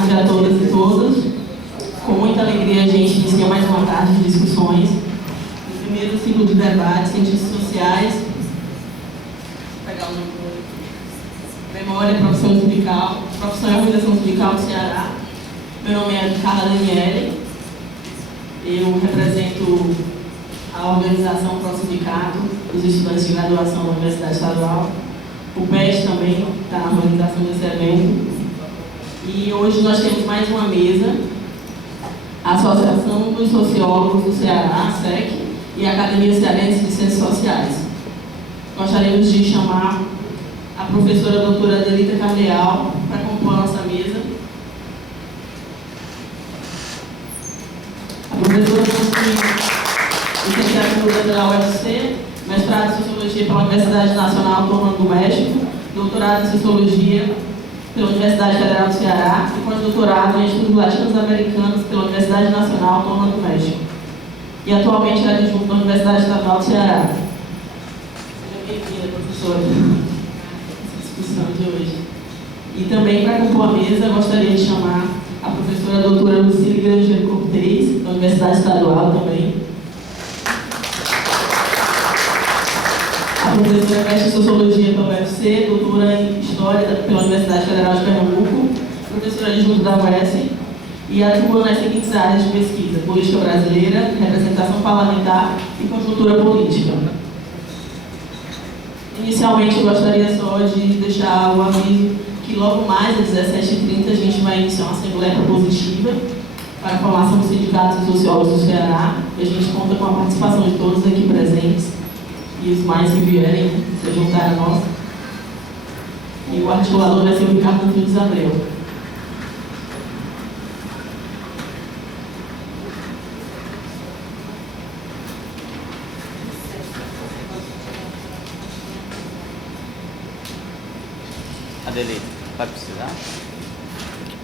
tarde a todas e todos. Com muita alegria a gente inicia mais uma tarde de discussões. O primeiro ciclo de debate, ciências sociais. Vou pegar o nome do Memória, Profissão e Organização Sindical do Ceará. Meu nome é Carla Daniele. Eu represento a organização Pró-Sindicato dos estudantes de graduação da Universidade Estadual. O PES também está na organização desse evento. E hoje nós temos mais uma mesa, a Associação dos Sociólogos do Ceará, a SEC, e a Academia Cearense de Ciências Sociais. Gostaríamos de chamar a professora doutora Adelita Cardeal para compor a nossa mesa. A professora possui licenciatura da UFC, mestrado em Sociologia pela Universidade Nacional Autônoma do México, doutorado em Sociologia pela Universidade Federal do Ceará e pós-doutorado em Estudos Latino-Americanos pela Universidade Nacional Autônoma do México. E atualmente é adjunto da Universidade Estadual do Ceará. Seja bem-vinda, professora, nessa discussão de hoje. E também, para compor a mesa, gostaria de chamar a professora doutora Lucília Grangeiro Cortez, da Universidade Estadual também. A professora mestre em Sociologia pela UFC, doutora em História pela Universidade Federal de Pernambuco, professora adjunta da UES e atua nas seguintes áreas de pesquisa: política brasileira, representação parlamentar e conjuntura política. Inicialmente, eu gostaria só de deixar o aviso que logo mais, às 17h30, a gente vai iniciar uma assembleia propositiva para a formação dos sindicatos e sociólogos do Ceará. E a gente conta com a participação de todos aqui presentes e os mais que vierem se juntar a nós. E o articulador vai ser o Ricardo Antunes Abreu. Adelita, vai precisar?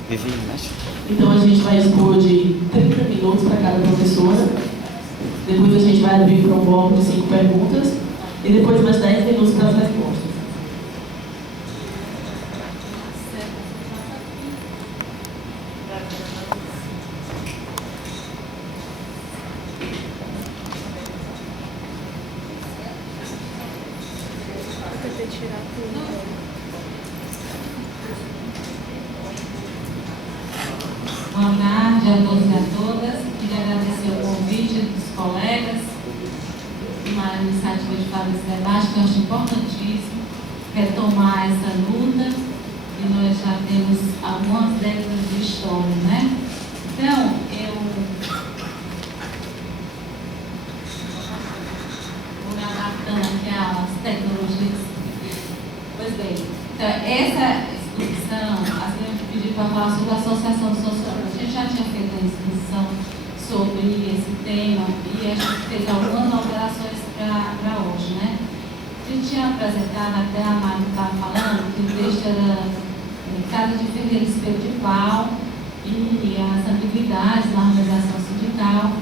Vizinho, mexe. Então a gente vai dispor de 30 minutos para cada professora. Depois a gente vai abrir para um bloco de 5 perguntas. E depois mais 10 minutos para as respostas. Boa tarde a todos e a todas. Queria agradecer o convite dos colegas, uma iniciativa de fazer esse debate, que eu acho importantíssimo retomar essa luta, e nós já temos algumas décadas de história, né? Então, eu vou me adaptando aqui às tecnologias. Pois bem, então, essa exposição, assim, eu pedi para falar sobre a Associação dos Sociólogos. A gente já tinha feito a exposição sobre esse tema e a gente fez algumas alterações para hoje, né? A gente tinha apresentado, até a Mari estava falando, que o texto era Casa de Ferreira Espelho de Pau e as ambiguidades na organização sindical.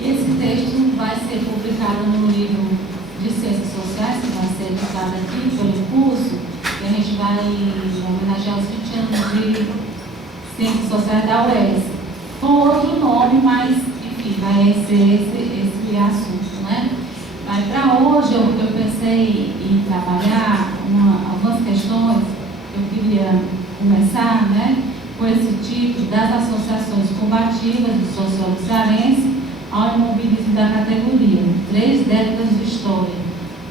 E esse texto vai ser publicado no livro de Ciências Sociais, que vai ser editado aqui pelo curso, e a gente vai homenagear os 20 anos de Ciências Sociais da UES. Com outro nome, mas, enfim, vai ser esse assunto, né? Mas para hoje eu pensei em trabalhar algumas questões. Eu queria começar, né, com esse título das associações combativas do sociólogo cearense ao imobilismo da categoria, 3 décadas de história.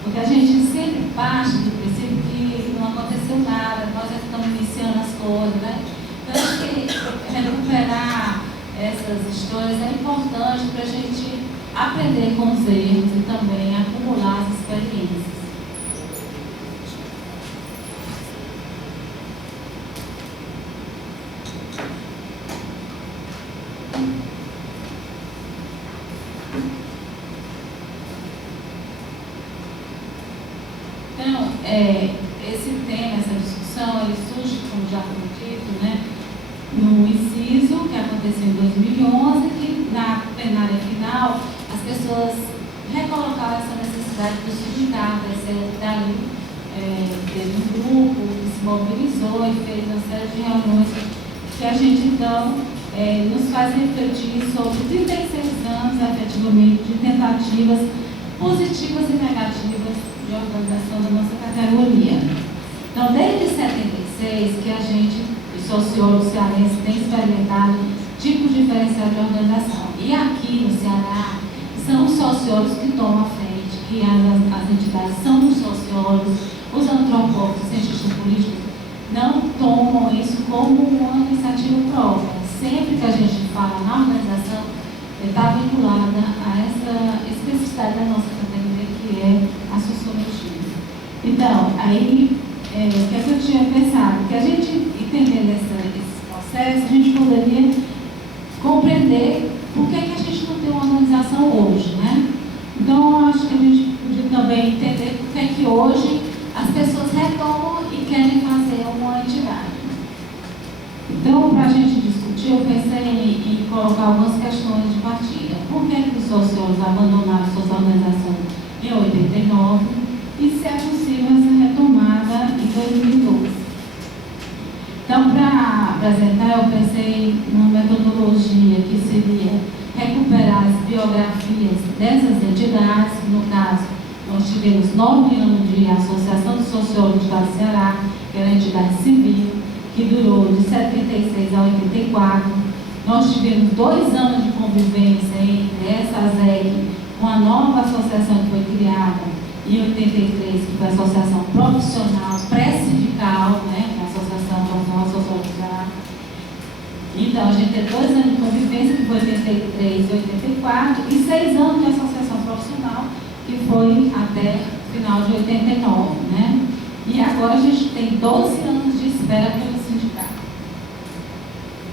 Porque a gente sempre parte do princípio que não aconteceu nada, nós estamos iniciando as coisas, né? Então, acho que recuperar essas histórias é importante para a gente aprender com os erros e também acumular as experiências. Então, esse tema, essa discussão, ele surge, como já foi dito, né, no inciso que aconteceu em 2011, que na plenária final as pessoas recolocaram essa necessidade do sindicato, dali teve um grupo que se mobilizou e fez uma série de reuniões que a gente, então, nos faz refletir sobre 36 anos, efetivamente, de tentativas positivas e negativas de organização da nossa categoria. Então, desde 76, que a gente, os sociólogos cearenses, tem experimentado tipos diferenciados de organização. E aqui no Ceará, são os sociólogos que tomam a frente, que as entidades são os sociólogos, os antropólogos, os cientistas políticos, não tomam isso como uma iniciativa própria. Sempre que a gente fala na organização, está vinculada a essa especificidade da nossa categoria, que é a sociologia. Então, aí, o que é que eu tinha pensado? Que a gente, entendendo esse processo, a gente poderia compreender por que a gente não tem uma organização hoje, né? Então, eu acho que a gente podia também entender por que hoje as pessoas retomam e querem fazer uma entidade. Então, para a gente discutir, eu pensei em colocar algumas questões de partida. Por que os sociólogos abandonaram suas organizações em 89 e se é possível essa retomada em 2012? Então, para apresentar, eu pensei numa metodologia que seria recuperar as biografias dessas entidades. No caso, nós tivemos 9 anos de Associação de Sociólogos do Estado do Ceará, que era a entidade civil, que durou de 76 a 84. Nós tivemos 2 anos de convivência entre essa ASEC com a nova associação que foi criada em 83, que foi a Associação Profissional Pré-Sindical, né, que é a Associação Profissional Sociológica do Ceará. Então, a gente teve 2 anos de convivência, que foi 83 e 84, e 6 anos de associação profissional, que foi até o final de 89, né? E agora a gente tem 12 anos de espera pelo sindicato.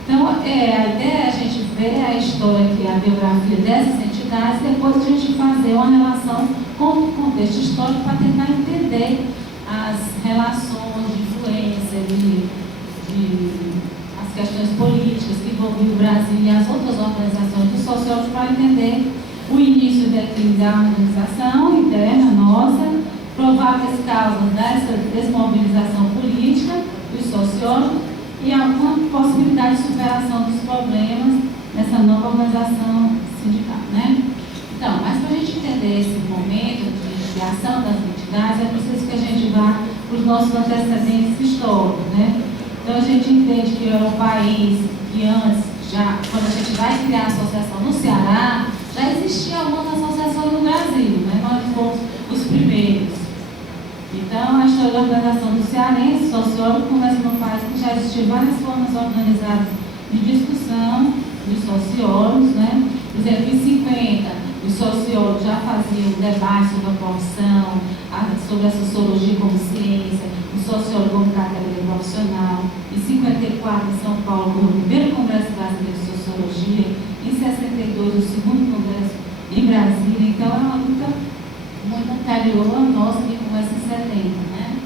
Então, a ideia é a gente ver a história aqui, a biografia dessas entidades, e depois a gente fazer uma relação com o contexto histórico para tentar entender as relações de influência, as questões políticas que envolviam o Brasil e as outras organizações dos sociólogos, para entender o início da crise da organização interna nossa, prováveis causas dessa desmobilização política dos sociólogos e alguma possibilidade de superação dos problemas nessa nova organização sindical, né? Então, mas para a gente entender esse momento de criação das entidades, é preciso que a gente vá para os nossos antecedentes históricos, né? Então, a gente entende que era um país que antes, já, quando a gente vai criar a associação no Ceará, já existia algumas associações no Brasil, né? Nós fomos os primeiros. Então, a história da organização do cearense, sociólogo, começa no país que já existiam várias formas organizadas de discussão dos sociólogos, né? Por exemplo, em 50, os sociólogos já faziam debate sobre a profissão, sobre a sociologia como ciência, o sociólogo como categoria profissional. Em 54, em São Paulo, o primeiro Congresso Brasileiro de Sociologia. Em 62, o segundo Congresso em Brasília. Então, é uma luta muito anterior à nossa, que começa em 70, né?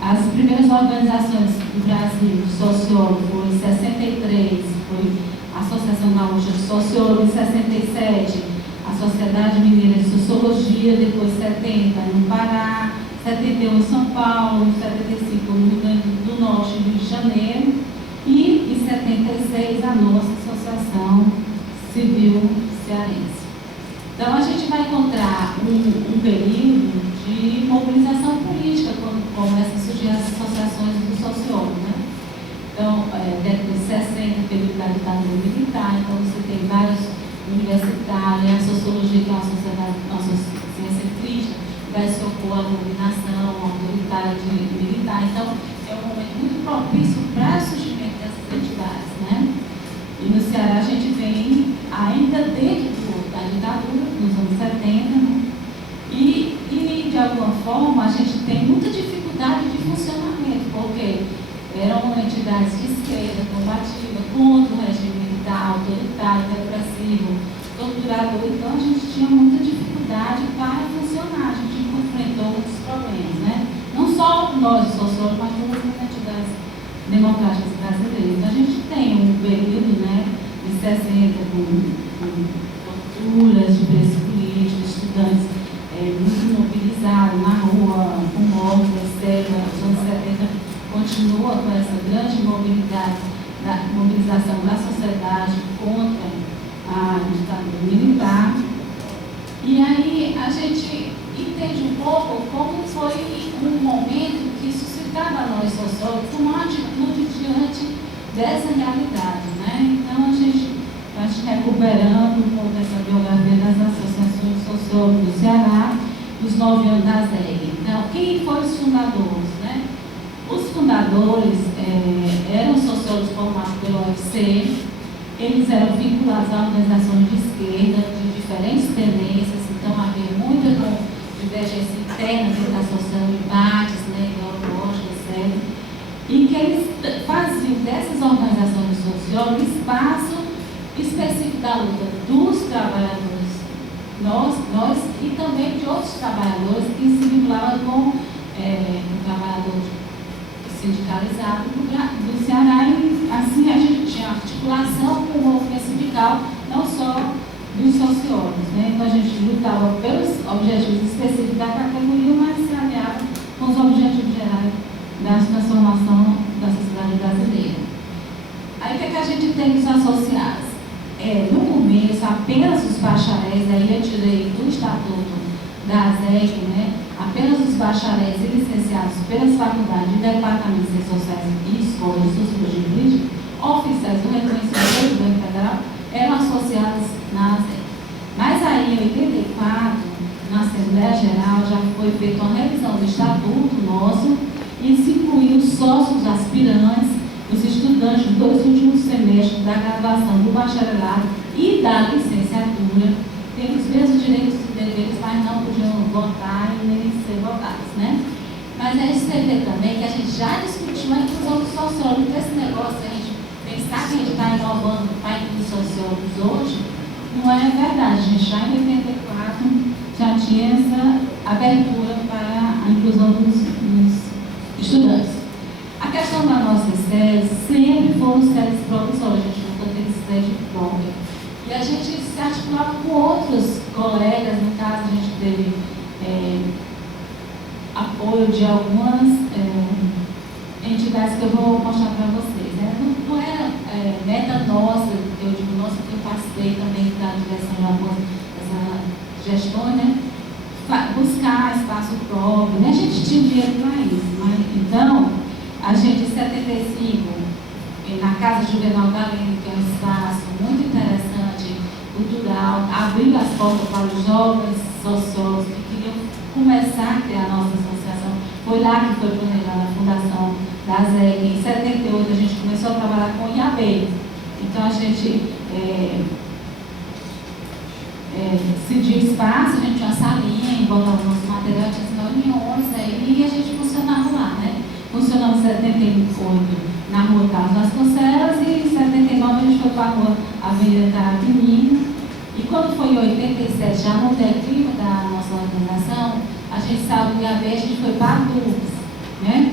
As primeiras organizações do Brasil, de sociólogos, foram em 63, foi a Associação Gaúcha de Sociólogos, em 67, a Sociedade Mineira de Sociologia, depois 70 no Pará, 71 em São Paulo, 75 no Rio Grande do Norte, Rio de Janeiro, e em 76 a nossa Associação Civil Cearense. Então, a gente vai encontrar um período de mobilização política, quando começam a surgir as associações dos sociólogos, né? Então, década de 60, período da ditadura militar, então você tem vários universitários, a sociologia, que é uma sociedade, nossa ciência crítica, vai se opor à dominação autoritária militar. Então, é um momento muito propício para o surgimento dessas entidades, né? E no Ceará a gente vem ainda dentro da ditadura, nos anos 70, né? E de alguma forma a gente tem muita dificuldade de funcionamento, porque eram entidades de esquerda, combativa, contra o regime militar, autoritário, repressivo, torturador. Então a gente tinha muita dificuldade para funcionar, a gente enfrentou muitos problemas, né? Não só nós, sociólogos, mas todas as entidades democráticas brasileiras. Então a gente tem um período, né, de 60 com torturas de presos políticos, estudantes muito mobilizados na rua, com morte, etc. Os anos 70 continua com essa grande mobilidade da mobilização da sociedade contra a ditadura militar. E aí a gente entende um pouco como foi um momento que suscitava a nós sociólogos uma atitude diante dessa realidade, né? Então a gente recuperando um pouco essa biografia das associações sociólogos do Ceará, dos 9 anos da ZEG. Então, quem foram os fundadores, né? Os fundadores eram sociólogos formados pelo UFC, eles eram vinculados a organizações de esquerda, de diferentes tendências, então havia muita divergência interna dentro da associação, debates, né, ideológicos, etc. E que eles faziam dessas organizações sociais espaço específico da luta dos trabalhadores, nós e também de outros trabalhadores que se vinculavam com o trabalhador sindicalizado do Ceará, e assim a gente tinha articulação com o movimento sindical, não só dos sociólogos, né? Então a gente lutava pelos objetivos específicos da categoria, mas se aliava com os objetivos gerais da transformação da sociedade brasileira. Aí o que é que a gente tem nos associados? No começo, apenas os bacharéis, aí eu tirei do estatuto da ZEG, né? Apenas os bacharéis e licenciados pelas faculdades de departamentos de ciências sociais e escolas de sociologia e política, oficiais do reconhecimento do governo federal, eram associados na ZEG. Mas aí, em 84, na Assembleia Geral, já foi feita uma revisão do estatuto nosso e se incluiu os sócios aspirantes, os estudantes dos 2 últimos semestres da graduação do bacharelado e da licenciatura, têm os mesmos direitos e deveres, mas não podiam votar e nem ser votados, né? Mas é isso também que a gente já discutiu a inclusão dos sociólogos. Esse negócio, a gente pensar que a gente está inovando para incluir sociólogos hoje, não é verdade. A gente já em 84 já tinha essa abertura para a inclusão dos estudantes. A questão da nossa sede sempre foram sedes profissoras, a gente nunca teve sede própria. E a gente se articulava com outros colegas, no caso a gente teve apoio de algumas entidades que eu vou mostrar para vocês. Né? Não era meta nossa, eu digo nossa, porque eu participei também da direção de algumas gestões, né? Buscar espaço próprio, né? A gente tinha dinheiro para isso, mas então a gente, em 75, na Casa Juvenal Galeno, que é um espaço muito interessante, cultural, abriu as portas para os jovens sociólogos que queriam começar a criar a nossa associação. Foi lá que foi planejada a fundação da ZEG. Em 78, a gente começou a trabalhar com o IAB. Então, a gente decidiu espaço, a gente tinha uma salinha, botava o nosso material, tinha as reuniões aí, e a gente funcionava lá, né? Funcionamos em 78 na rua Carlos Vasconcelos e em 79 a gente foi para a rua Avenida Carapininho. E quando foi em 87, já no declínio da nossa organização, a gente saiu do IAB, a gente foi para a Dubs, né?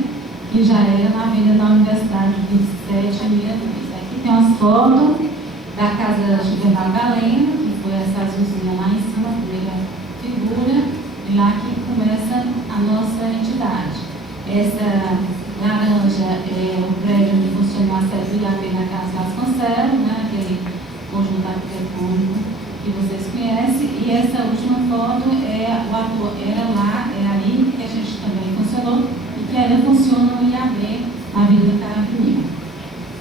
Que já era na Avenida da Universidade 27 Minas. Aqui tem umas fotos da Casa Juvenal Galeno, que foi essa azulzinha lá em cima, a primeira figura, e lá que começa a nossa entidade. Essa laranja é o prédio onde funciona a sede do IAB na Casa Vasconcelos, né, aquele conjunto arquitetônico que vocês conhecem, e essa última foto é o ator, era ali que a gente também funcionou e que ainda funciona no IAB, na Vila Carapininho.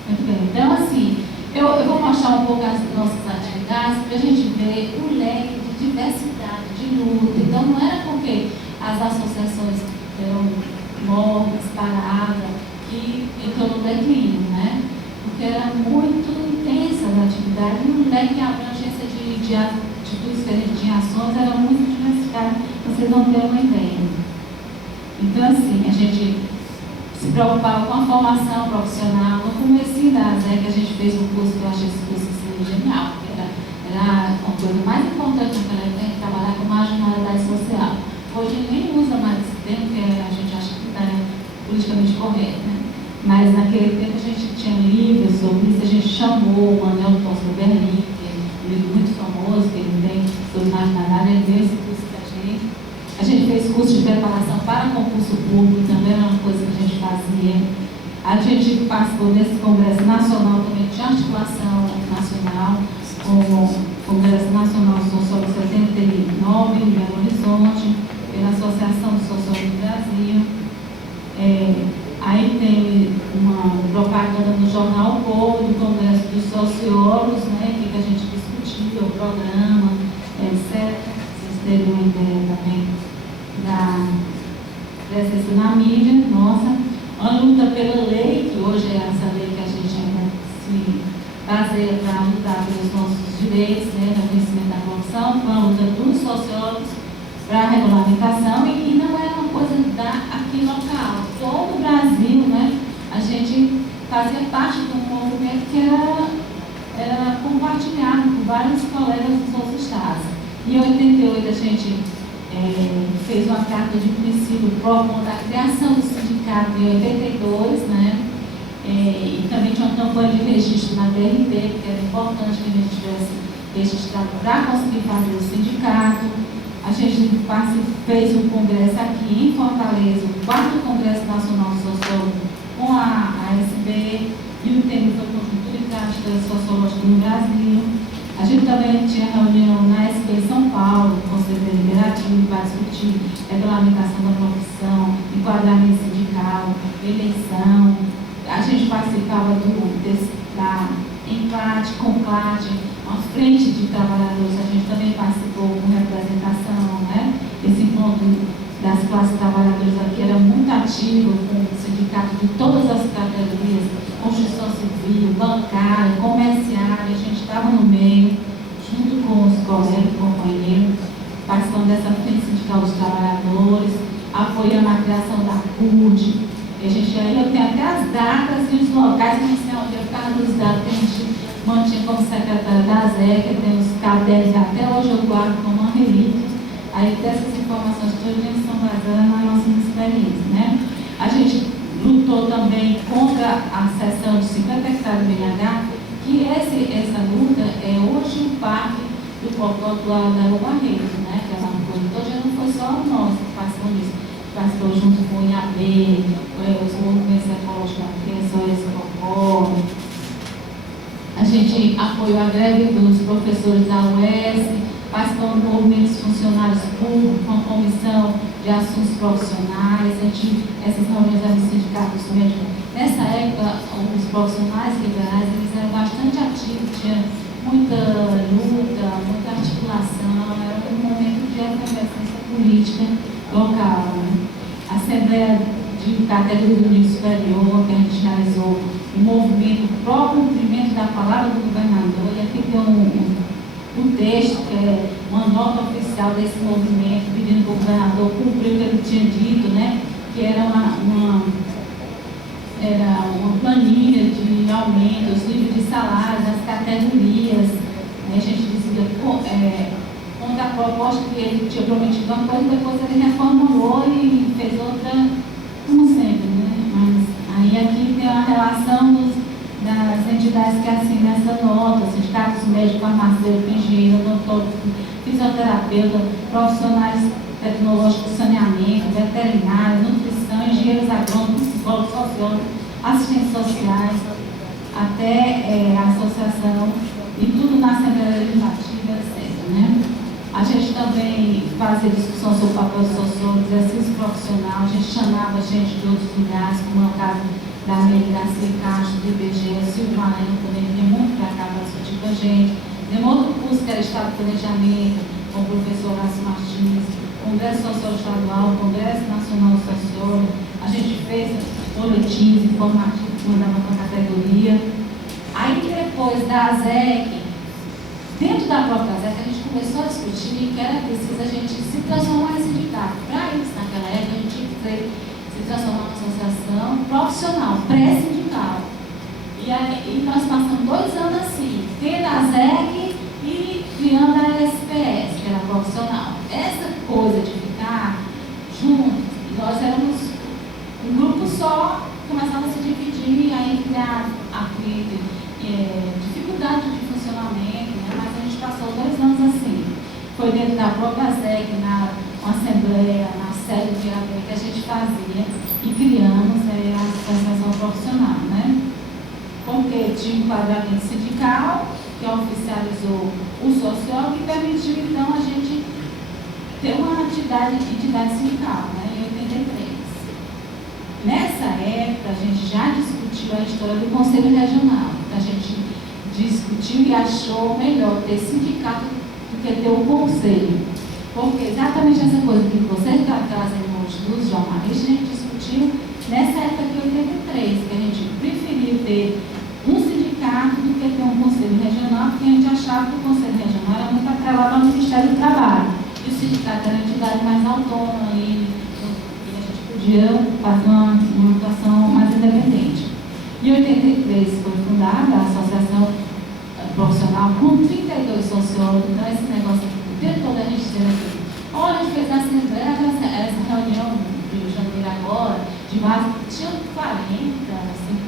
Muito bem, então assim, eu vou mostrar um pouco as nossas atividades para a gente ver o leque de diversidade, de luta. Então não era porque as associações eram mortas, paradas, que entrou no declínio, né? Porque era muito intensa a atividade e o leque, a abrangência de atitudes que a gente tinha, ações, era muito diversificada, vocês vão ter uma ideia. Então, assim, a gente se preocupava com a formação profissional. No começo da ZEG, a gente fez um curso que eu achei esse curso assim, genial, porque era uma coisa mais importante naquela época, trabalhar com marginalidade social. Hoje nem usa mais esse termo, porque a gente acha que está politicamente correto, né? Mas naquele tempo a gente tinha livros sobre isso, a gente chamou o Manuel Tosca Berlim, que é um livro muito famoso, que ele tem sobre marginalidade, ele deu esse curso para a gente. A gente fez curso de preparação para concurso público, também era uma coisa que a gente fazia. A A gente participou desse Congresso Nacional também de Articulação Nacional, o Congresso Nacional de Sociólogos 79, em Belo Horizonte, pela Associação de Sociólogos do Brasil. Aí tem uma propaganda no Jornal O Povo, do Congresso dos Sociólogos, né, que a gente discutiu, o programa, etc. Vocês terem uma ideia também da presença na mídia, nossa. A luta pela lei, que hoje é essa lei que a gente ainda se baseia para lutar pelos nossos direitos, né, no conhecimento da profissão, foi uma luta dos sociólogos para a regulamentação, e não é uma coisa aqui local. Todo o Brasil, né, a gente fazia parte de um movimento que era compartilhado por vários colegas dos outros estados. Em 88 a gente fez uma carta de princípio propondo a criação do sindicato em 82, né? E também tinha uma campanha de registro na DRT, porque era importante que a gente tivesse registrado para conseguir fazer o sindicato. A gente fez um congresso aqui em Fortaleza, o 4º Congresso Nacional Sociólogo com a ASB, e o tema foi Conjuntura e Prática Sociológica no Brasil. A gente também tinha reunião na SB em São Paulo, no Conselho Deliberativo, para discutir regulamentação da profissão, enquadramento sindical, eleição. A gente participava da ENCLAT, CONCLAT, uma frente de trabalhadores. A gente também participou com representação, né? Esse encontro das classes trabalhadoras aqui era muito ativo, com o sindicato de todas as categorias, construção civil, bancária, comerciária. A gente estava no meio, junto com os colegas, companheiros, participando dessa frente sindical dos trabalhadores, apoiando a criação da CUD. Eu tenho até as datas e os locais, não sei onde eu ficava dos dados que a gente mantinha como secretária da ZEC, tem os cadernos, até hoje eu guardo como uma relíquia. Aí dessas informações todas são baseadas na nossa experiência, né? A gente lutou também contra a cessão de 50 hectares do BNH, que essa luta é hoje um parque do Cocó do Aro Barreto, né? Que ela não foi só nós que participamos disso. Participou junto com o IAB, os movimentos ecológicos aqui, SOS Cocó. A gente apoiou a greve dos professores da UES, participamos do movimento dos funcionários públicos, com a comissão de assuntos profissionais, essas reuniões dos sindicatos médicos. Nessa época, os profissionais liberais eles eram bastante ativos, tinha muita luta, muita articulação, era um momento de efervescência política local. Né? A Assembleia de Categoria do Nível Superior, que a gente realizou o movimento para o cumprimento da palavra do governador, e aqui tem um texto, que é uma nota oficial desse movimento, pedindo para o governador cumprir o que ele tinha dito, né? Que era uma planilha de aumento, os níveis de salário, das categorias. Né? A gente dizia, contra a proposta que ele tinha prometido uma coisa, depois ele reformulou e fez outra, como sempre, né? Mas aí aqui tem a relação das entidades que assinam essa nota, sindicatos médicos, farmacêuticos, engenheiros, odontólogos, fisioterapeuta, profissionais tecnológicos de saneamento, veterinários, nutrição, engenheiros agrônomos, psicólogos, sociólogos, assistentes sociais, até a associação, e tudo na Assembleia Legislativa, etc. Né? A gente também fazia discussão sobre o papel do sociólogo, exercício profissional, a gente chamava gente de outros lugares, como é o caso da Gracia Castro, do IBGE, Silvana, também vinha muito para cá para discutir com a gente. Tem um outro curso que era Estado de Planejamento, com o professor Horácio Martins, Congresso Social Estadual, Congresso Nacional Sociólogo. A gente fez boletins informativos que mandavam para a categoria. Aí depois da ZEC, dentro da própria ZEC, a gente começou a discutir que era preciso a gente se transformar em sindicato. Para isso, naquela época, a gente tinha que se transformar em associação profissional, pré-sindical. E nós passamos 2 anos assim, tendo a ZEC e criando a SPS, que era profissional. Essa coisa de ficar juntos, nós éramos um grupo só, começava a se dividir, aí criar dificuldade de funcionamento, né? Mas a gente passou 2 anos assim. Foi dentro da própria ZEC, na assembleia, na sede de AB que a gente fazia e criamos a associação profissional. tinha um enquadramento sindical, que oficializou o sociólogo e permitiu, então, a gente ter uma entidade sindical, né, em 83. Nessa época, a gente já discutiu a história do Conselho Regional. A gente discutiu e achou melhor ter sindicato do que ter o Conselho. Porque exatamente essa coisa que você está trazendo hoje dos jornalistas, a gente discutiu nessa época de 83, que a gente preferiu ter um sindicato do que ter um Conselho Regional, porque a gente achava que o Conselho Regional era muito atrelado ao Ministério do Trabalho. E o sindicato era uma entidade mais autônoma e a gente podia fazer uma atuação mais independente. Em 83 foi fundada a Associação Profissional com 32 sociólogos. Então, esse negócio o tempo todo a gente dizendo aqui, olha, a gente fez essa reunião de janeiro agora, de março, tinha 40,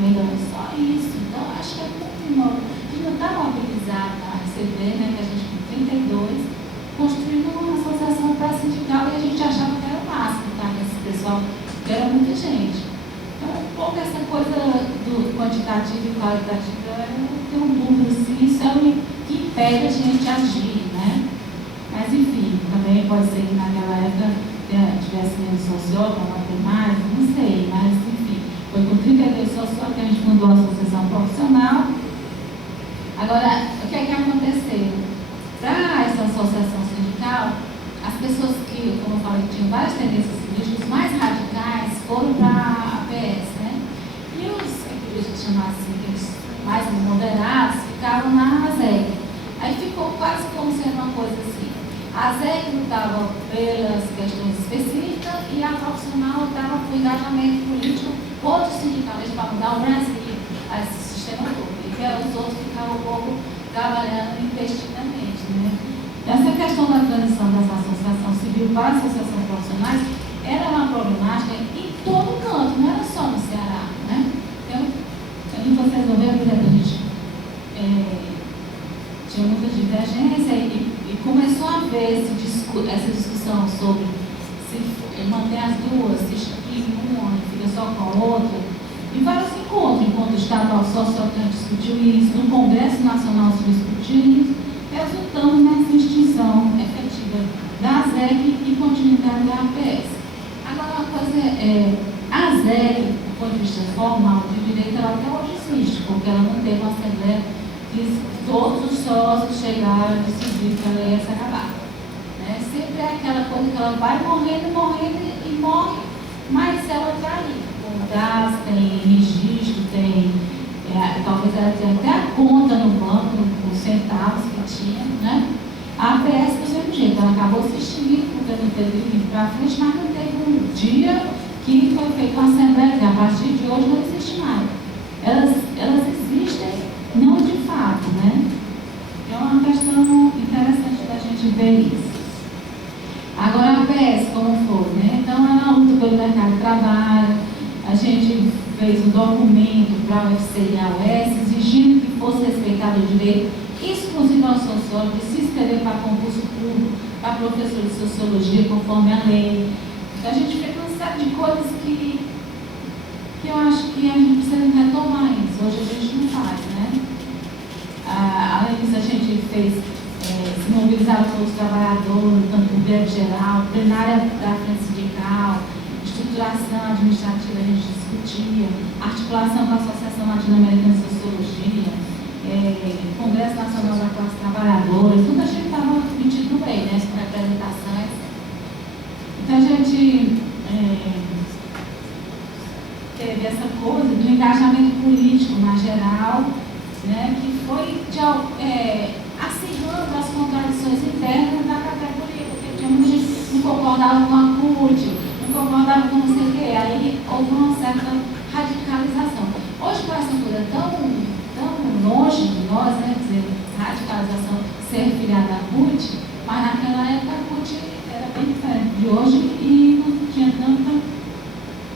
50, só isso. Então, acho que é muito a gente não está mobilizado a receber, né, que a gente com 32 construindo uma associação pré-sindical e a gente achava que era o máximo, tá? Esse pessoal, que era muita gente. Então, um pouco essa coisa do quantitativo e qualitativo, eu tenho dúvida se isso é o que impede a gente agir, né? Mas, enfim, também pode ser que naquela época tivesse menos sociólogo, não ter mais, não sei, mas, enfim, foi com 32 sociólogos que a gente fundou a associação profissional. Agora, o que é que aconteceu? Para essa associação sindical, as pessoas que, como eu falei, tinham várias tendências políticas, os mais radicais foram para a APS, né? E os que a gente chamava assim, aqueles mais moderados, ficavam na ASEC. Aí ficou quase como sendo uma coisa assim. A ASEC lutava pelas questões específicas e a profissional lutava por engajamento político, outros sindicalistas para mudar o Brasil, esse sistema todo. E que os outros ficavam um pouco trabalhando intestinamente, né? Essa questão da transição dessa associação civil para a associação profissionais era uma problemática em todo canto, não era só no Ceará, né? Então, ali você resolveu que a gente tinha muita divergência e começou a ver essa discussão sobre se manter as duas, se excluir uma, fica só com a outra. Em vários encontros, encontro estadual social que a gente discutiu isso, no Congresso Nacional se discutiu isso, resultando nessa extinção efetiva da ASEC e continuidade da APS. Agora, uma coisa a ASEC, do ponto de vista formal de direito, ela até hoje existe, porque ela não teve uma assembleia que todos os sócios chegaram e decidiram que ela ia se acabar. Né? Sempre é aquela coisa que ela vai morrendo e morre, mas ela está aí. Gás, tem registro, tem, talvez ela tenha até a conta no banco, os centavos que tinha, né? A APS do mesmo jeito, ela acabou se extinguindo porque não teve ido para frente, mas não teve um dia que foi feita uma assembleia, que a partir de hoje não existe mais. Elas existem, não de fato, né? É uma questão interessante da gente ver isso. Agora a APS, como foi, né? Então, ela luta pelo mercado de trabalho. A gente fez um documento para a UFC e a UES exigindo que fosse respeitado o direito exclusivo ao sociólogo de se inscrever para concurso público, para professor de sociologia, conforme a lei. Então, a gente fez uma série de coisas que eu acho que a gente precisa retomar isso. Hoje a gente não faz, né? Além disso, a gente fez se mobilizar todos os trabalhadores, tanto o governo geral, plenária da frente sindical, estruturação administrativa a gente discutia, articulação com a Associação Latino-Americana de Sociologia, Congresso Nacional da Classe Trabalhadora, tudo a gente estava metido no meio, né, as representações. Então a gente teve essa coisa do engajamento político na geral, né, que foi acirrando as contradições internas da categoria, porque tinha muita gente que não concordava com a CUT, não concordava com não sei o que, aí houve uma certa radicalização. Hoje parece uma coisa tão longe de nós, né, dizer, radicalização ser filiada à CUT, mas naquela época a CUT era bem diferente de hoje e não tinha tanta,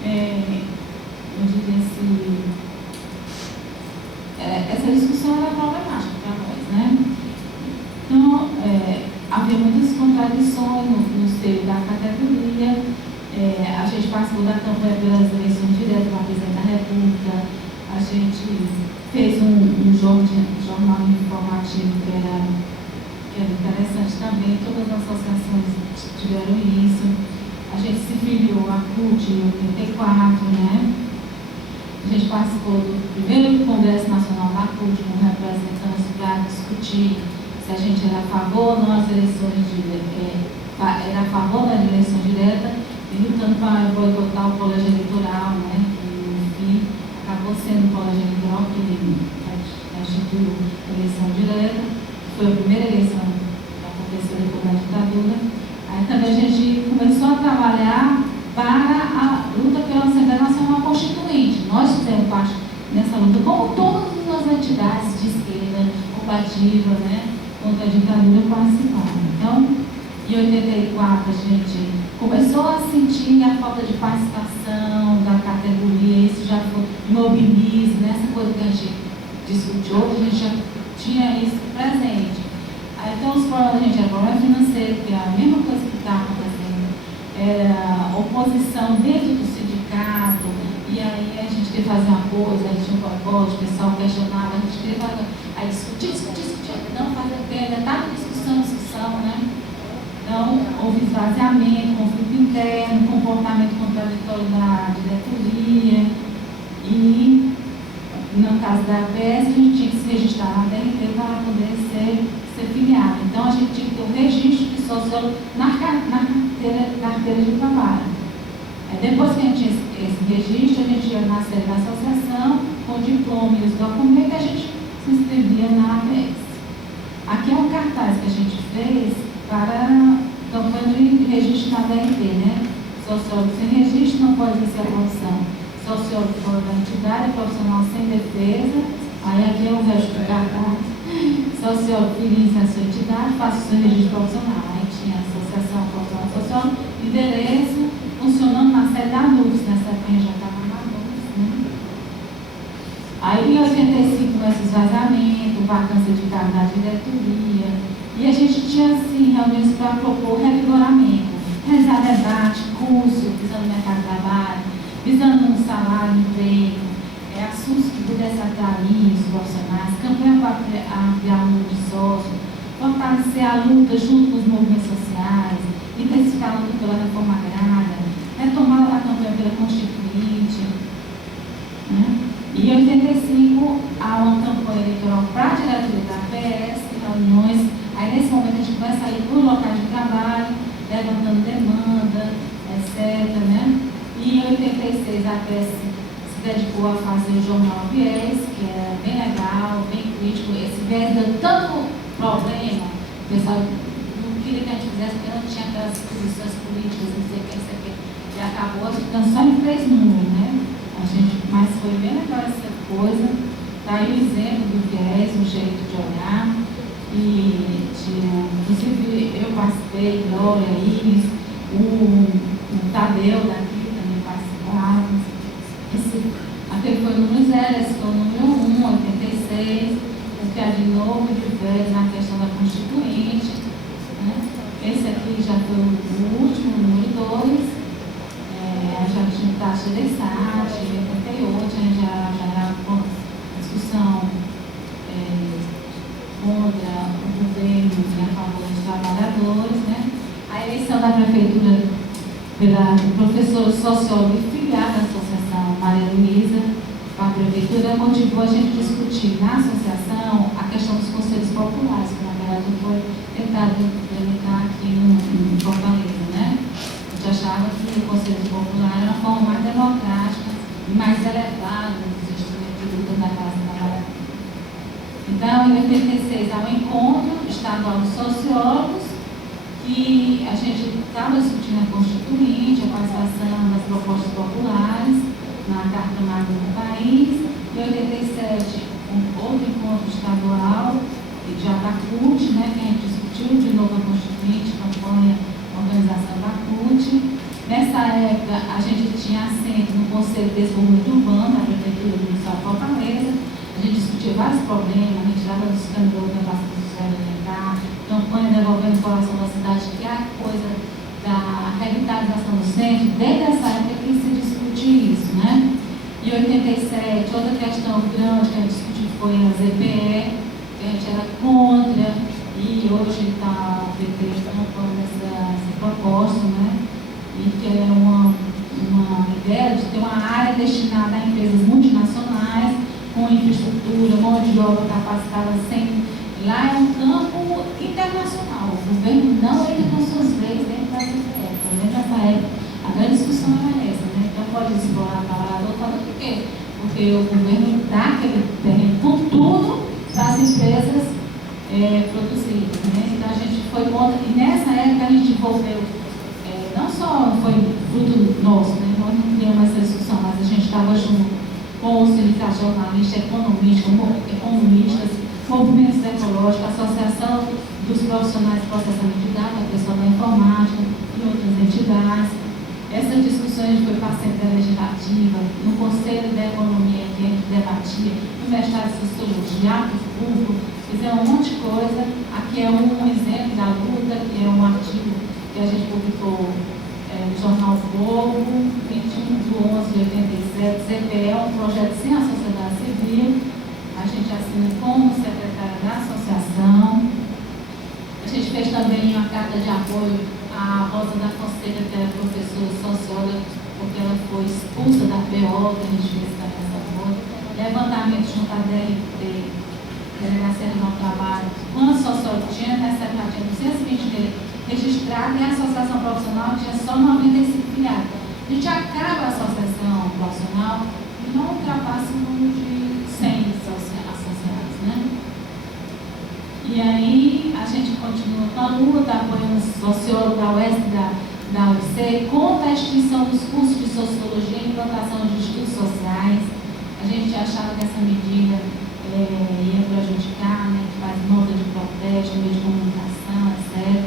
eu diria assim, essa discussão era problemática para nós, né? Então, havia muitas contradições no seio da categoria. A gente participou da campanha pelas eleições diretas para a presidente da República. A gente fez um jornal informativo que era interessante também. Todas as associações tiveram isso. A gente se filiou à CUT em 84, né? A gente participou do primeiro Congresso Nacional da CUT, com representantes para discutir se a gente era a favor ou não das eleições era a favor da eleição direta e lutando para boicotar o colégio eleitoral, né? Que, enfim, acabou sendo o colégio eleitoral que instituiu a eleição direta, que foi a primeira eleição que aconteceu depois da ditadura. Aí também a gente começou a trabalhar para a luta pela Assembleia Nacional Constituinte. Nós fizemos parte nessa luta, como todas as entidades de esquerda, combativa, né, contra a ditadura participaram. Então, em 84, a gente começou a sentir a falta de participação da categoria, isso já foi imobilismo, né, essa coisa que a gente discutiu hoje, a gente já tinha isso presente. Aí, então, os problemas, gente, era problema financeiro, que é a mesma coisa que está acontecendo, era oposição dentro do sindicato, e aí a gente queria fazer uma coisa, a gente tinha um boicote, o pessoal questionava, a gente queria fazer, aí discutir, não fazer o quê, ainda estava discussão, né? Então, houve esvaziamento, conflito interno, comportamento contraditório da diretoria e, no caso da APS, a gente tinha que se registrar na DRT para poder ser filiado. Então, a gente tinha que ter um registro de sociólogo na carteira de trabalho. Depois que a gente tinha esse registro, a gente ia na sede da associação, com o diploma e os documentos, a gente se inscrevia na APS. Aqui é um cartaz que a gente fez para a campanha de registro na DRT, né? Sociólogo sem registro não pode exercer a profissão. Sociólogo fora da entidade, profissional sem defesa. Aí aqui é o resto do cartaz. Sociólogo filiado à sua entidade, faça o seu registro profissional. Aí tinha a Associação Profissional Sociólogo, endereço, funcionando na sede da NUFS, nessa época já estava na NUFS, né? Aí em 85 começa o esvaziamento, vacância de cargo da diretoria. E a gente tinha, assim, reuniões para propor revigoramento, realizar debate, curso, visando o mercado de trabalho, visando um salário, emprego, assuntos que pudessem atrair os profissionais, campanha para ampliar o número de sócios, fortalecer a luta junto com os movimentos sociais, intensificar a luta pela reforma agrária, retomar a campanha pela Constituinte, né? E em 85, há uma campanha eleitoral para a diretoria da APS, reuniões. Aí, nesse momento, a gente começa a ir para os locais de trabalho, levantando demanda, etc. Né? E em 86, a APS se dedicou a fazer o jornal Viés, que era bem legal, bem crítico. Esse viés deu tanto problema, o pessoal não queria que a gente fizesse, porque não tinha aquelas posições políticas, não sei o que, e acabou ficando só em 3 números, né? Mas foi bem legal essa coisa. Tá aí o exemplo do viés, o jeito de olhar. E inclusive eu participei, Glória, Iris, o Tadeu daqui também participava. Aquele foi o número 0, esse foi o número 1, 86, o que é de novo de velho na questão da Constituinte. Né? Esse aqui já foi o último, o número 2, já tinha taxa de SAT, em 88, a gente já era com discussão contra o governo e a favor dos trabalhadores, né? A eleição da prefeitura pela professora socióloga e filiada à associação Maria Luísa, a prefeitura motivou a gente discutir na associação a questão dos conselhos populares, que na verdade foi tentado implementar aqui em Fortaleza, né? A gente achava que o conselho popular era uma forma mais democrática e mais elevada dos instrumentos de luta da classe trabalhadora. Então, em 86, há um encontro estadual dos sociólogos, que a gente estava discutindo a Constituinte, a participação das propostas populares na Carta Magna do país. Em 87, um outro encontro estadual, já da CUT, né, que a gente discutiu de novo a Constituinte, campanha, organização da CUT. Nessa época, a gente tinha assento no Conselho de Desenvolvimento Urbano, da Prefeitura do Estado de Fortaleza. A gente discutiu vários problemas, a gente estava discutindo a relação social alimentar, campanha devolvendo o coração da cidade, que é a coisa da revitalização do centro. Desde essa época que se discute isso, né? Em 87, outra questão grande que a gente discutiu foi a ZPE, que a gente era contra, e hoje o PT está apoiando essa proposta, né? E que é uma ideia de ter uma área destinada a empresas multinacionais, com infraestrutura, mão de obra capacitada, sem. Lá é um campo internacional. O governo não entra com suas leis dentro dessa época. Dentro dessa época, a grande discussão é essa, né? Então pode explorar a trabalhador, por quê? Porque o governo dá aquele terreno com tudo para as empresas produzirem, né? Então a gente foi contra, e nessa época a gente envolveu, não só foi fruto nosso, né? Nós não criamos essa discussão, mas a gente estava junto com os sindicatos jornalistas, economistas, movimentos ecológicos, a Associação dos Profissionais de Processamento de Dados, a pessoa da informática e outras entidades. Essa discussão foi para a Assembleia Legislativa, no Conselho da Economia, que a gente debatia, no Mestrado de Sociologia, atos públicos, fizemos um monte de coisa. Aqui é um exemplo da luta, que é um artigo que a gente publicou no Jornal Povo, 21/11/87, ZPE, um projeto sem a sociedade civil. A gente assina como secretária da associação. A gente fez também uma carta de apoio à Rosa da Fonseca, que era professora socióloga, porque ela foi expulsa da PO, que a gente fez também essa coisa. Levantamento junto à DRT, Delegacia do Trabalho. Quando sociólogo tinha, nessa época tinha 220 dele registrado, e a associação profissional tinha só 95 filiados. A gente acaba a associação profissional e não ultrapassa o número de 100 associados, né? E aí a gente continua com a luta, apoiando o sociólogo da UES, da UFC, contra a extinção dos cursos de sociologia e implantação de estudos sociais. A gente achava que essa medida ia prejudicar, né? Que faz nota de protesto, meio de comunicação, etc.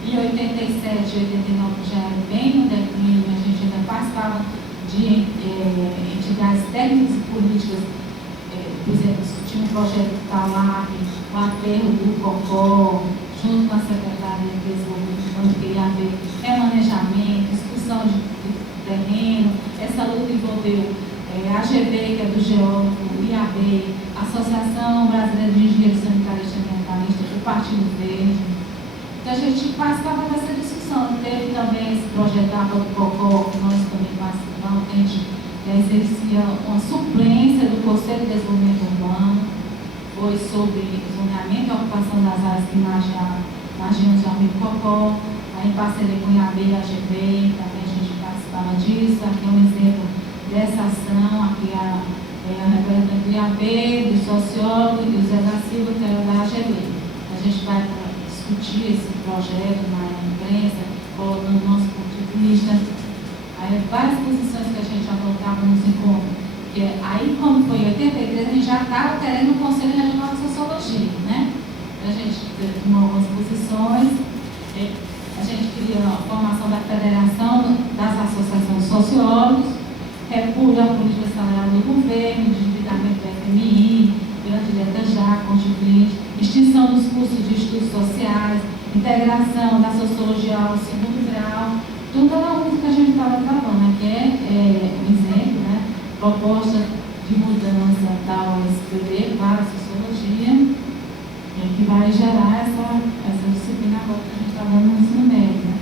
Em 87 e 89 já era bem no declínio, a gente ainda participava de entidades técnicas e políticas, por exemplo, discutindo um projeto do TALAP, o aterro do COCO, junto com a Secretaria de Desenvolvimento, onde queria haver remanejamento, discussão de terreno. Essa luta envolveu a AGB, que é do geólogo, o IAB, a Associação Brasileira de Engenheiros Sanitários e Ambientalistas, o Partido Verde. Então a gente participava dessa discussão. Teve também esse projeto da APA do COCO, que nós também participamos, que a gente exercia uma suplência do Conselho de Desenvolvimento Urbano, foi sobre zoneamento e ocupação das áreas que margeam os amigos COCO, aí em parceria com o IAB e a AGB, também a gente participava disso. Aqui é um exemplo dessa ação, aqui a representante do IAB, do sociólogo e do Zé da Silva, que era da AGB. A gente vai discutir esse projeto na imprensa, colocando o nosso ponto de vista. Aí, várias posições que a gente adotava nos encontros. Porque aí, quando foi em 83, a gente já estava querendo o Conselho Regional de Sociologia, né? A gente tomou algumas posições. A gente queria a formação da Federação das Associações de Sociólogos, repúdio à política salarial do governo, endividamento do FMI, grande direta já, constituinte, extinção dos cursos de estudos sociais, integração da sociologia ao segundo grau. Tudo era o que a gente estava trabalhando, que é um exemplo, né? Proposta de mudança da OSPD para a sociologia, que vai gerar essa disciplina agora que a gente está dando no ensino médio. Né?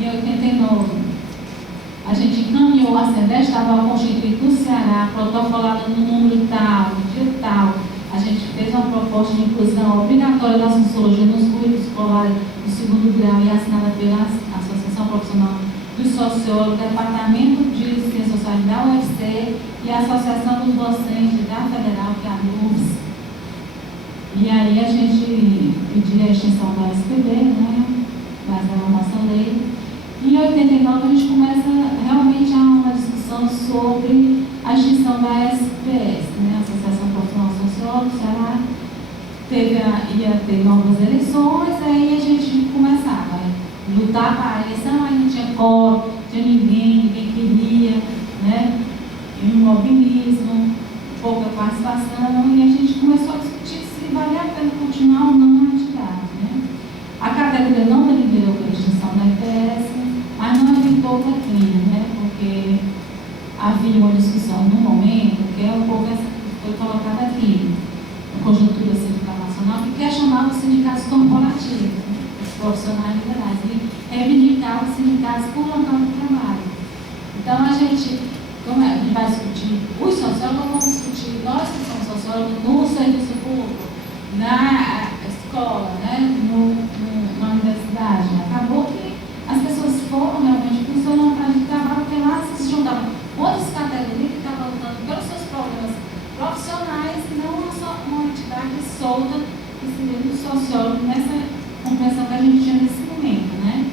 Em 89, a gente encaminhou a Assembleia Estadual Constituinte do Ceará, protocolada no número tal, no dia tal. A gente fez uma proposta de inclusão obrigatória da sociologia nos currículos escolares do segundo grau e assinada pela Associação Profissional dos Sociólogos, Departamento de Ciências Sociais da UFC e a Associação dos Docentes da Federal, que é a NUFS. E aí a gente pediu a extinção da SPB, né? Mas a nossa lei. E em 89 a gente começa realmente uma discussão sobre a extinção da SPS, né? Associação Profissional de Sociólogos, Ceará. Ia ter novas eleições, aí a gente começava a lutar para a eleição, aí não tinha coro, tinha ninguém queria, né? Imobilismo, pouca participação, e a gente começou a discutir se valia a pena continuar ou não a entidade, né? A categoria não deliberou pela extinção da EPS, mas não evitou o declínio, né? Porque havia uma discussão no momento, que é um pouco essa que foi colocada aqui, a conjuntura sindical nacional, que questionava os sindicatos corporativos, né, os profissionais liberais, e reivindicava os sindicatos por local de trabalho. Então, a gente vai discutir, os sociólogos vão discutir, nós que somos sociólogos, no serviço público, na escola, né, na universidade. Acabou que as pessoas foram realmente para o seu local de trabalho, porque lá se juntavam outras categorias que estavam lutando pelos seus problemas profissionais e não só uma entidade solta que seria do sociólogo nessa compreensão que a gente tinha nesse momento, né?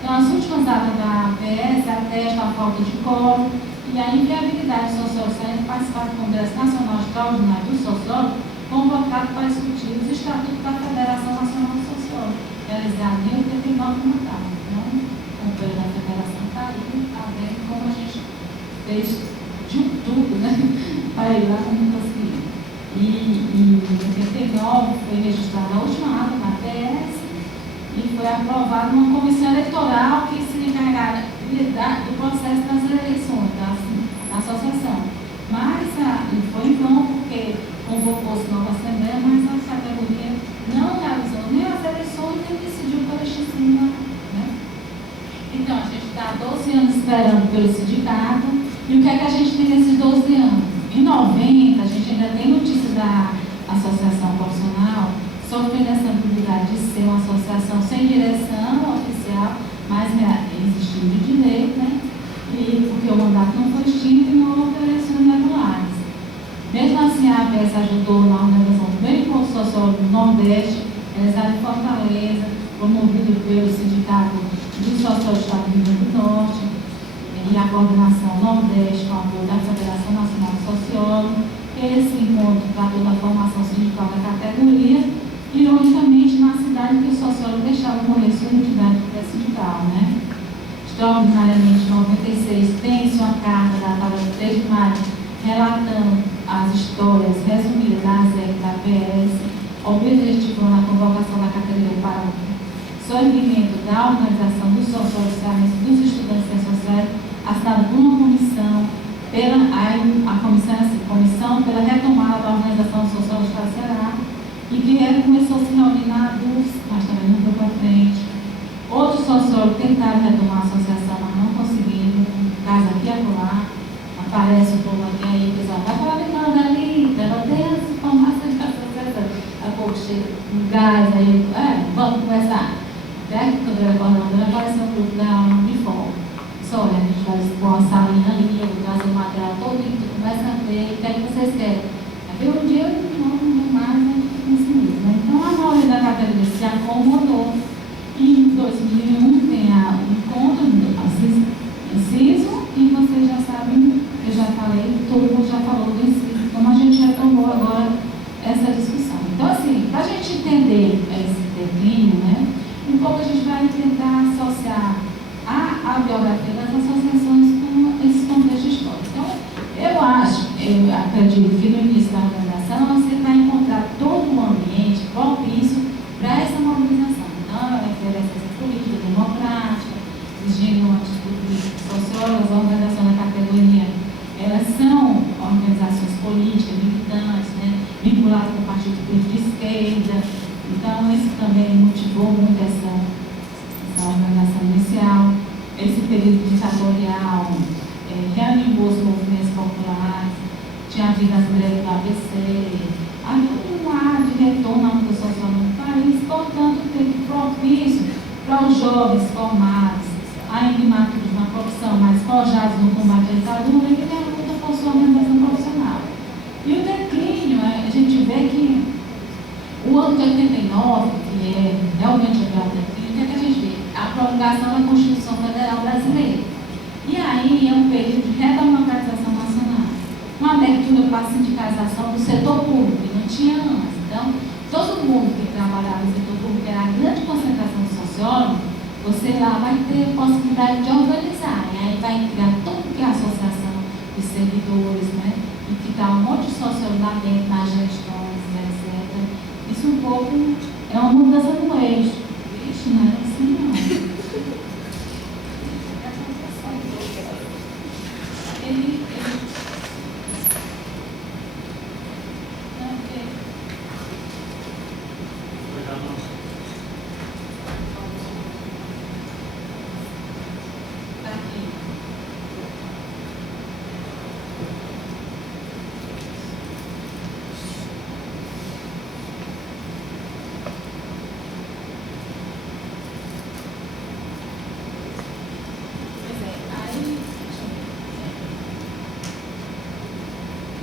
Então, as últimas datas da APS atestam a falta de coro e a inviabilidade social de participar do Congresso Nacional Extraordinário do Sociólogo, convocado para discutir os estatutos da Federação Nacional do Sociólogo, realizado em 89 no Natal. Então, o período da Federação está aí, está vendo como a gente fez de tudo, né? Para ir lá, não conseguiu. E em 89 foi registrada a última ata da APS, e foi aprovada uma comissão eleitoral que se encarregara do processo das eleições da associação. Mas foi em vão, porque convocou-se nova Assembleia, mas a categoria não realizou nem as eleições, nem decidiu pela extinção. Né? Então, a gente está 12 anos esperando pelo sindicato, e o que é que a gente tem nesses 12 anos? Em 90, a gente ainda tem notícia da Associação Profissional, sofrendo essa habilidade de ser uma associação sem direção oficial, mas existindo de direito, né? E porque o mandato não foi extinto e não houve eleições regulares. Mesmo assim, a APS ajudou na organização do primeiro encontro sociólogo do Nordeste, realizado em Fortaleza, promovido pelo Sindicato dos Sociólogos do Estado do Rio Grande do Norte, e a coordenação Nordeste com o apoio da Federação Nacional de Sociólogos. Esse encontro tratou da formação sindical da categoria, ironicamente, na cidade que o sociólogo deixava morrer sua entidade sindical, né? Extraordinariamente, em 96, tem-se uma carta datada de 3 de maio, relatando as histórias resumidas da ASEC da APS, objetivando a convocação da categoria para o seguimento da organização dos sociólogos cearenses, dos estudantes de ciências sociais, assinada por uma comissão, comissão pela retomada da organização dos sociólogos do Ceará, e que começou a se reunir na ADUS, mas também não foi para frente. Outros sociólogos tentaram retomar a associação, mas não conseguiram. No caso aqui e acolá, aparece o povo aqui aí, o pessoal vai falar de nada ali, ela tem as informações da associação. A pouco chega um gás aí, vamos conversar. Até que quando eu era coordenadora, apareceu um grupo da Unifor. Só, olha, a gente vai expor uma salinha ali, eu vou trazer o material todo, e tu começa a ver o que é que vocês querem. Aí um dia eu não mais, né? Então a maioria da categoria se acomodou. E em 2001 tem o encontro, inciso, e vocês já sabem, eu já falei, todo mundo já falou do inciso, como a gente retomou agora essa discussão. Então, assim, para a gente entender esse declínio, né, um pouco a gente vai tentar associar a biografia das associações com esse contexto histórico. Então, eu acredito que no início da organização você vai encontrar todo um ambiente propício para essa mobilização. Então, ela oferece política democrática, exigindo uma atitude socióloga, a organização da categoria, elas são organizações políticas, militantes, né, vinculadas com o partido político de esquerda. Então, isso também motivou muito essa organização inicial. Esse período ditatorial reanimou os movimentos populares, tinha havido as greves do ABC, havia um ar de retorno à luta social no país, portanto, teve propício para os jovens formados, ainda imaturos na profissão, mas forjados no combate à ditadura, e que a luta por sua organização profissional. E o declínio, a gente vê que o ano de 89, que é realmente o declínio, o que é que a gente vê? A promulgação da Constituição Federal Brasileira. E aí é um período de redemocratização nacional, uma abertura para a sindicalização do setor público, que não tinha antes. Então, todo mundo que trabalhava no setor público, que era a grande concentração de sociólogos, você lá vai ter possibilidade de organizar, e aí vai criar tudo que é a associação de servidores, né? E ficar um monte de sociólogo lá dentro, nas gestões, etc. Isso um pouco é uma mudança no eixo. Ixi, não é assim não. Ele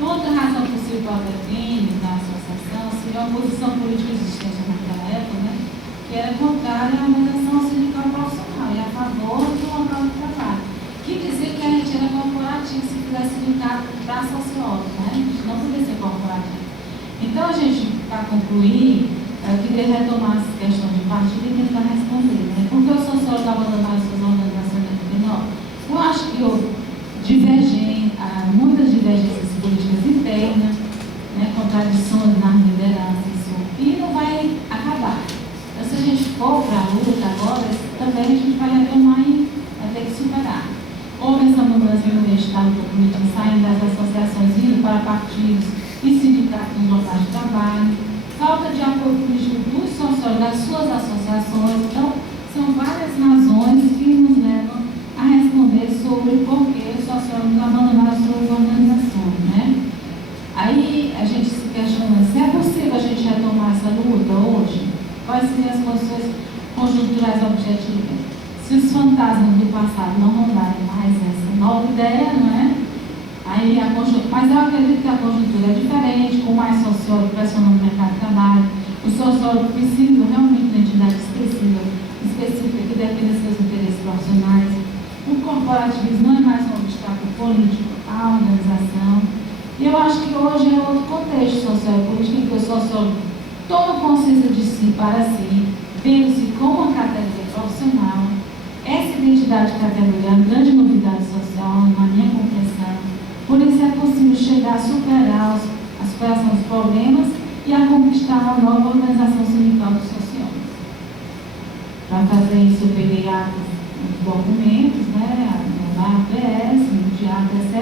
Uma outra razão possível para o defende da associação seria a oposição política existente naquela época, né, que era contrária à organização sindical profissional e a favor do local de trabalho, que dizia que a gente era corporativo se fizesse sindicato para sociólogo, né? A gente não podia ser corporativo. Então, a gente, para concluir, eu queria retomar essa questão de partido e tentar responder, né? Por que o sociólogo abandonou as suas organizações em 89? Eu acho que houve muitas divergências políticas internas, né, contradições nas lideranças, e não vai acabar. Então, se a gente for para a luta agora, também a gente vai retomar e vai ter que superar. Houve essa mudança no Estado político, saindo das associações, indo para partidos e sindicatos nos locais de trabalho, falta de apoio político dos sociólogos das suas associações. Então, são várias razões que nos levam a responder sobre por que os sociólogos abandonaram suas organizações, né? Aí a gente se questiona se é possível a gente retomar essa luta hoje, quais seriam as condições conjunturais objetivas. Se os fantasmas do passado não rondarem mais essa nova ideia, não é? Aí mas eu acredito que a conjuntura é diferente, com mais sociólogo pressionando o mercado de trabalho. O sociólogo precisa realmente de uma entidade específica que defenda seus interesses profissionais. O corporativismo não é mais um obstáculo político à organização. E eu acho que hoje é outro contexto sociopolítico em que o sociólogo toma consciência de si para si, vendo-se como uma categoria profissional. Essa identidade de categoria é uma grande novidade social, na minha compreensão. Por isso é possível chegar a superar a superação dos problemas e a conquistar uma nova organização sindical dos sociólogos. Para fazer isso, eu peguei os documentos, né, da APS, no diário, etc.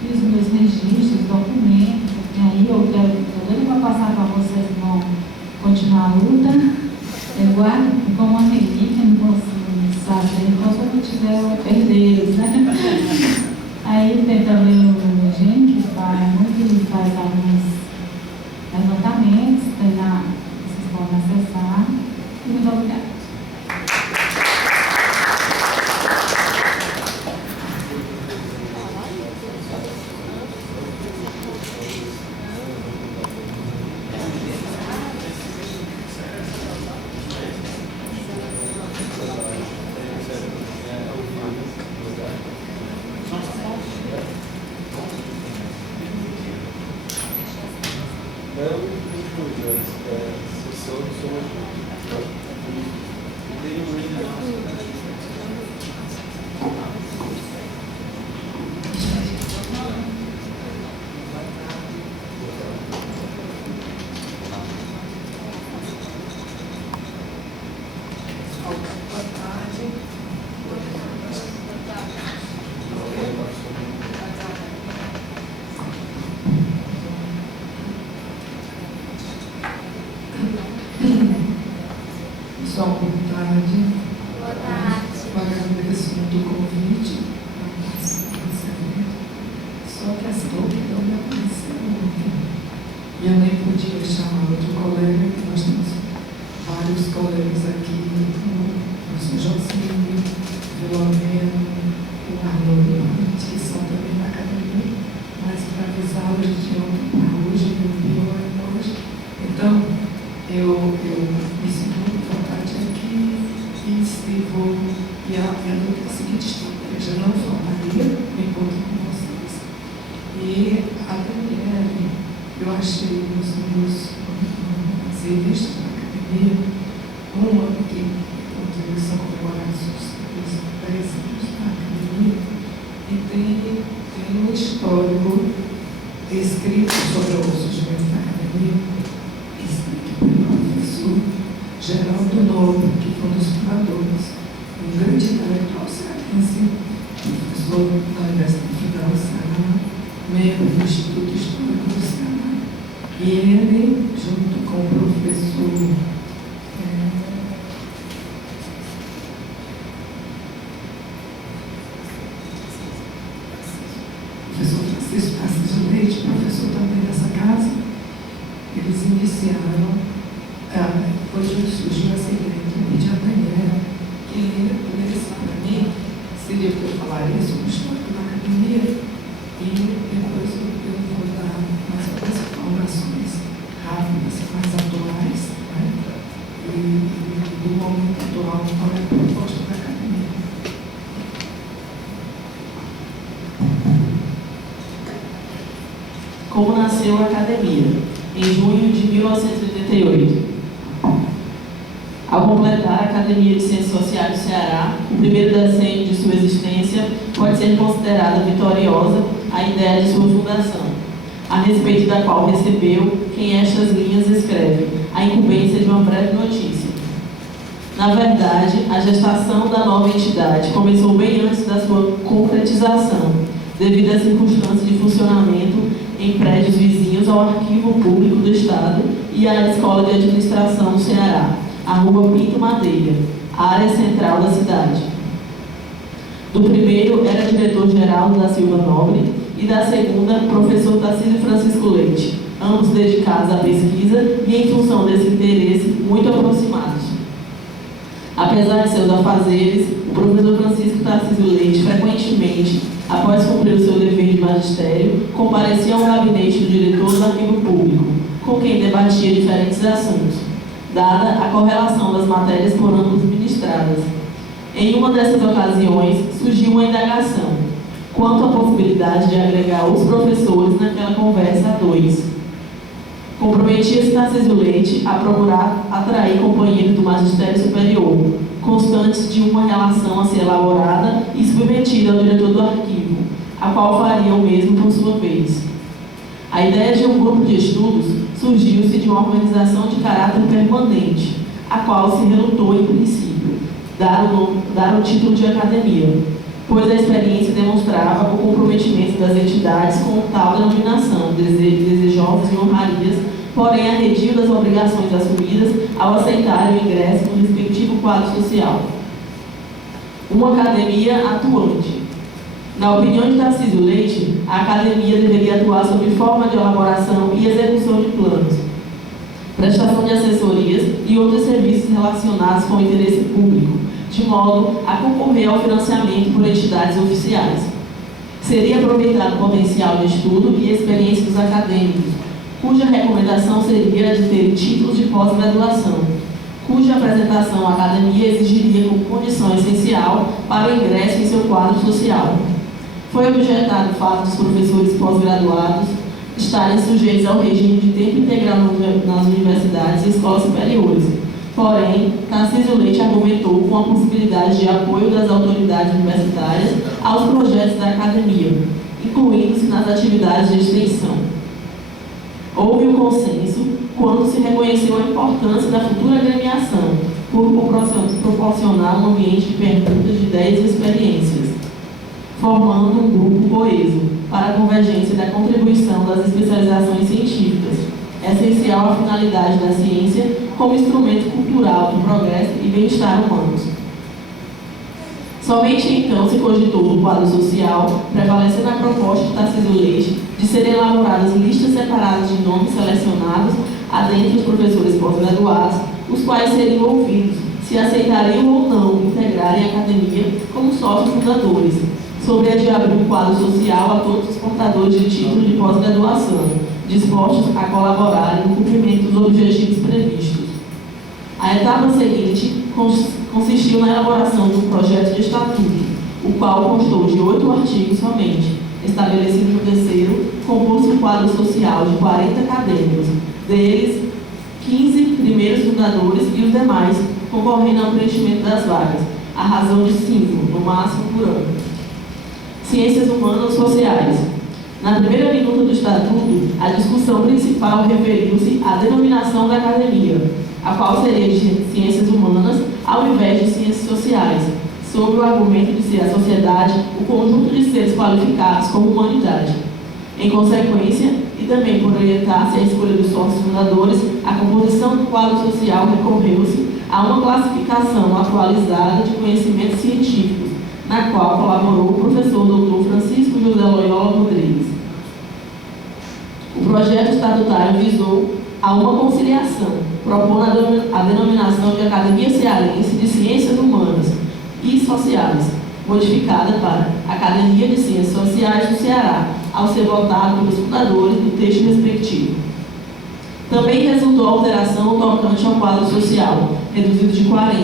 Fiz os meus registros, documentos, e aí eu quero para passar para vocês que vão continuar a luta. Eu guardo como uma relíquia, não posso saber, então se eu tiver herdeiros, né? Aí tem também o gente que faz alguns levantamentos, vocês podem acessar. E muito obrigada. Pessoal, boa tarde. Boa tarde. Eu agradeço muito o convite para participar desse evento. Só que essa roupa não me apareceu ontem. E eu nem podia chamar outro colega, que nós temos vários colegas aqui, o Sr. Jocinho, o Filomeno, o Arnoldo, que são também da academia, mas para avisá-los de ontem para hoje, eu vi hoje. Então, eu me sinto muito vontade aqui e a luta é a seguinte estratégia: não formaria, me encontro com vocês. E a Daniele, eu achei nos revistas da academia, uma que eles são comemorados os 10 anos da academia, e tem um histórico escrito sobre o surgimento da academia, professor Geraldo Nobre, que foi um dos fundadores, um grande intelectual cearense, professor da Universidade Federal do Ceará, membro do Instituto Histórico do Ceará. E ele, junto com o professor Francisco Assis de Leite, professor também dessa casa, eles iniciaram. Hoje surgiu essa ideia de pedir a Daniela que lesse para mim, seria para eu falar isso, o histórico da academia, e depois eu vou dar Como nasceu a academia, em junho de 1988. Ao completar a Academia de Ciências Sociais do Ceará, o primeiro decênio de sua existência, pode ser considerada vitoriosa a ideia de sua fundação, a respeito da qual recebeu, quem estas linhas escreve, a incumbência de uma breve notícia. Na verdade, a gestação da nova entidade começou bem antes da sua concretização, devido às circunstâncias de funcionamento em prédios vizinhos ao Arquivo Público do Estado e à Escola de Administração do Ceará, a Rua Pinto Madeira, a área central da cidade. Do primeiro era diretor-geral da Silva Nobre e da segunda, professor Tarcísio Francisco Leite, ambos dedicados à pesquisa e, em função desse interesse, muito aproximados. Apesar de seus afazeres, o professor Francisco Tarcísio Leite, frequentemente, após cumprir o seu dever de magistério, comparecia ao gabinete do diretor do Arquivo Público, com quem debatia diferentes assuntos, dada a correlação das matérias por ambos ministradas. Em uma dessas ocasiões, surgiu uma indagação quanto à possibilidade de agregar os professores naquela conversa a dois. Comprometia-se Tarcísio Leite a procurar atrair companheiros do magistério superior, constantes de uma relação a ser elaborada e submetida ao diretor do arquivo, a qual faria o mesmo por sua vez. A ideia de um grupo de estudos surgiu-se de uma organização de caráter permanente, a qual se relutou em princípio dar o título de academia, pois a experiência demonstrava o comprometimento das entidades com tal denominação, desejosas de honrarias, porém arredio das obrigações assumidas ao aceitarem o ingresso no respectivo quadro social. Uma academia atuante. Na opinião de Tarcísio Leite, a academia deveria atuar sob forma de elaboração e execução de planos, prestação de assessorias e outros serviços relacionados com o interesse público, de modo a concorrer ao financiamento por entidades oficiais. Seria aproveitado o potencial de estudo e experiência dos acadêmicos, cuja recomendação seria a de ter títulos de pós-graduação, cuja apresentação à academia exigiria como condição essencial para o ingresso em seu quadro social. Foi objetado o fato dos professores pós-graduados estarem sujeitos ao regime de tempo integral nas universidades e escolas superiores. Porém, Tarcísio Leite argumentou com a possibilidade de apoio das autoridades universitárias aos projetos da academia, incluindo-se nas atividades de extensão. Houve um consenso quando se reconheceu a importância da futura agremiação por proporcionar um ambiente de perguntas de ideias e experiências, formando um grupo coeso para a convergência da contribuição das especializações científicas, essencial à finalidade da ciência como instrumento cultural do progresso e bem-estar humanos. Somente então se cogitou no quadro social, prevalecendo a proposta de Tarcísio Leite de serem elaboradas listas separadas de nomes selecionados adentre os professores pós-graduados, os quais seriam ouvidos se aceitariam ou não integrarem a academia como sócios fundadores, sobre a de abrir um quadro social a todos os portadores de título de pós-graduação, dispostos a colaborarem no cumprimento dos objetivos previstos. A etapa seguinte consistiu na elaboração de um projeto de estatuto, o qual constou de 8 artigos somente, estabelecido no terceiro, composto um quadro social de 40 acadêmicos, deles 15 primeiros fundadores e os demais concorrendo ao preenchimento das vagas, à razão de 5, no máximo por ano. Ciências humanas sociais. Na primeira minuta do estatuto, a discussão principal referiu-se à denominação da academia, a qual seria de ciências humanas ao invés de ciências sociais, sob o argumento de ser a sociedade o conjunto de seres qualificados como humanidade. Em consequência, e também por orientar-se à escolha dos sócios fundadores, a composição do quadro social recorreu-se a uma classificação atualizada de conhecimentos científicos, na qual colaborou o professor Dr. Francisco José Loyola Rodrigues. O projeto estatutário visou a uma conciliação, propondo a denominação de Academia Cearense de Ciências Humanas e Sociais, modificada para Academia de Ciências Sociais do Ceará, ao ser votado pelos fundadores do texto respectivo. Também resultou alteração tocante ao quadro social, reduzido de 40,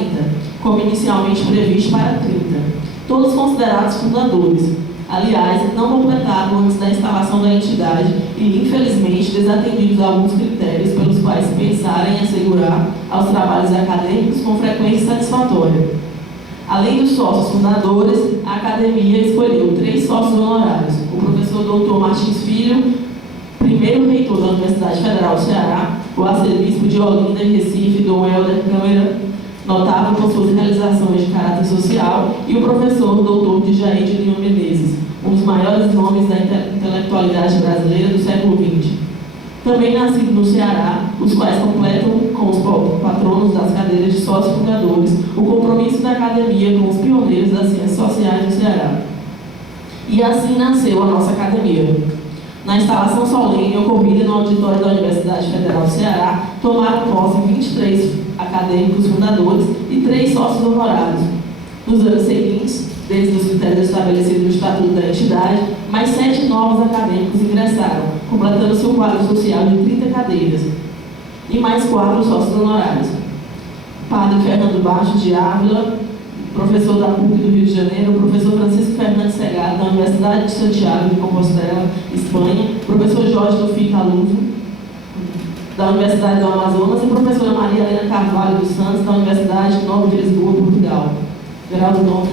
como inicialmente previsto para 30, todos considerados fundadores, aliás, não completado antes da instalação da entidade e, infelizmente, desatendidos alguns critérios pelos quais se pensara em assegurar aos trabalhos acadêmicos com frequência satisfatória. Além dos sócios fundadores, a academia escolheu 3 sócios honorários: o professor Dr. Martins Filho, primeiro reitor da Universidade Federal do Ceará, o arcebispo de Olinda e Recife, Dom Helder Câmara, notável por suas realizações de caráter social, e o professor Dr. Djaí de Lima Menezes, um dos maiores nomes da intelectualidade brasileira do século XX. Também nascido no Ceará, os quais completam com os patronos das cadeiras de sócios fundadores o compromisso da academia com os pioneiros das ciências sociais do Ceará. E assim nasceu a nossa academia. Na instalação solene ocorrida no auditório da Universidade Federal do Ceará, tomaram posse 23 acadêmicos fundadores e 3 sócios honorários. Nos anos seguintes, desde os critérios estabelecidos no Estatuto da entidade, mais 7 novos acadêmicos ingressaram, completando seu quadro social de 30 cadeiras, e mais 4 sócios honorários. Padre Fernando Baixo de Ávila, professor da PUC do Rio de Janeiro, professor Francisco Fernandes Segado, da Universidade de Santiago de Compostela, Espanha, professor Jorge Lufi Caluso, da Universidade do Amazonas, e professora Maria Helena Carvalho dos Santos, da Universidade Nova de Lisboa, Portugal. Geraldo Gomes,